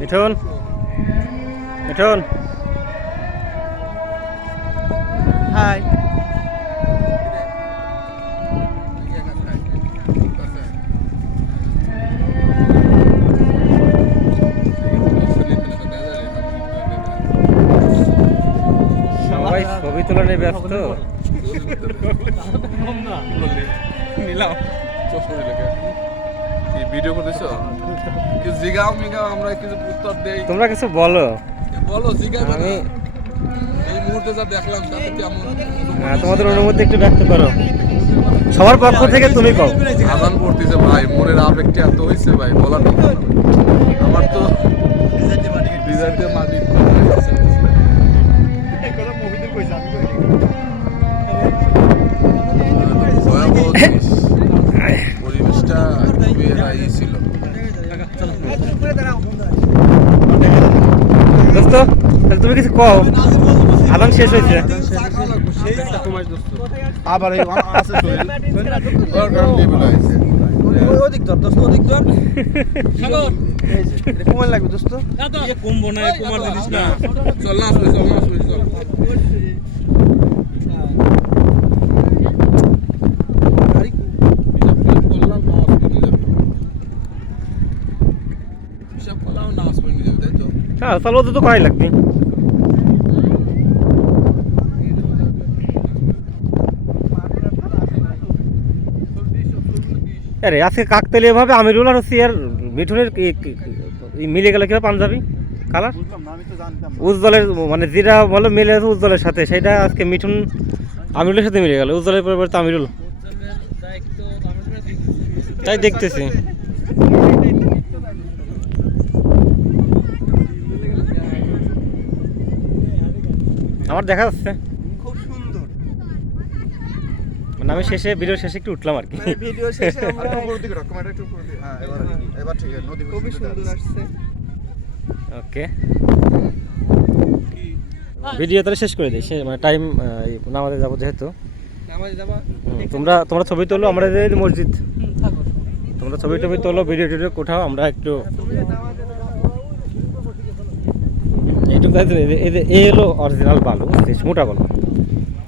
Mithun Mithun high সবাই ছবি তোলা নিয়ে ব্যস্ত। নিলাম কি ভিডিও করতেছ কি জিগাও মিগাও আমরা কিছু উত্তর দেই তোমরা কিছু বলো। বলো জিগাও আমি এই মুহূর্তে যা দেখলাম তাতে কেমন তোমাদের অনুমতি একটু ব্যক্ত করো, সবার পক্ষ থেকে তুমি কও। আজান পড়তেছে ভাই, মনের আবেগটা এত হইছে ভাই বলার কথা না। আমার তো ডিজাইনতে মাটি ভয়াবহ জিনিস। পরিবেশটা খুবই ই ছিল। দোস্ত তাহলে তুমি কিছু কও, আদান শেষ হয়েছে। আবার এই আছে ওদিক ধর দোস্ত, ওদিক ধর কমাল লাগবে দোস্ত। কমবো না, কমার জিনিস না। চল না আসলে চল না আসলে চল। হ্যাঁ চলো, তো করাই লাগবে। আরে আজকে কাকতালি এভাবে আমিরুল আর হচ্ছে আর মিঠুনের মিলে গেল কিভাবে পাঞ্জাবি কালার উজ্জ্বলের, মানে যেটা বলো মিলে আছে উজ্জ্বলের সাথে, সেটা আজকে মিঠুন আমিরুলের সাথে মিলে গেল, উজ্জ্বলের পরিবর্তে আমিরুল। তাই দেখতেছি আমার দেখা যাচ্ছে খুব সুন্দর মানে আমি শেষে ভিডিওর শেষে একটু উঠলাম আর কি। ভিডিও শেষে আমরা এবার ঠিক আছে, নদী খুবই সুন্দর আসছে। ওকে ভিডিও তাহলে শেষ করে দিই, মানে টাইম নামাজে যাবো যেহেতু। নামাজ যাবা তোমরা ছবি তোলো, আমরা যে মসজিদ, তোমরা ছবি টবি তোলো, ভিডিও টিডিও কোথাও আমরা একটু এইটুকু। এই হলো অরিজিনাল বালু, মোটা বালু।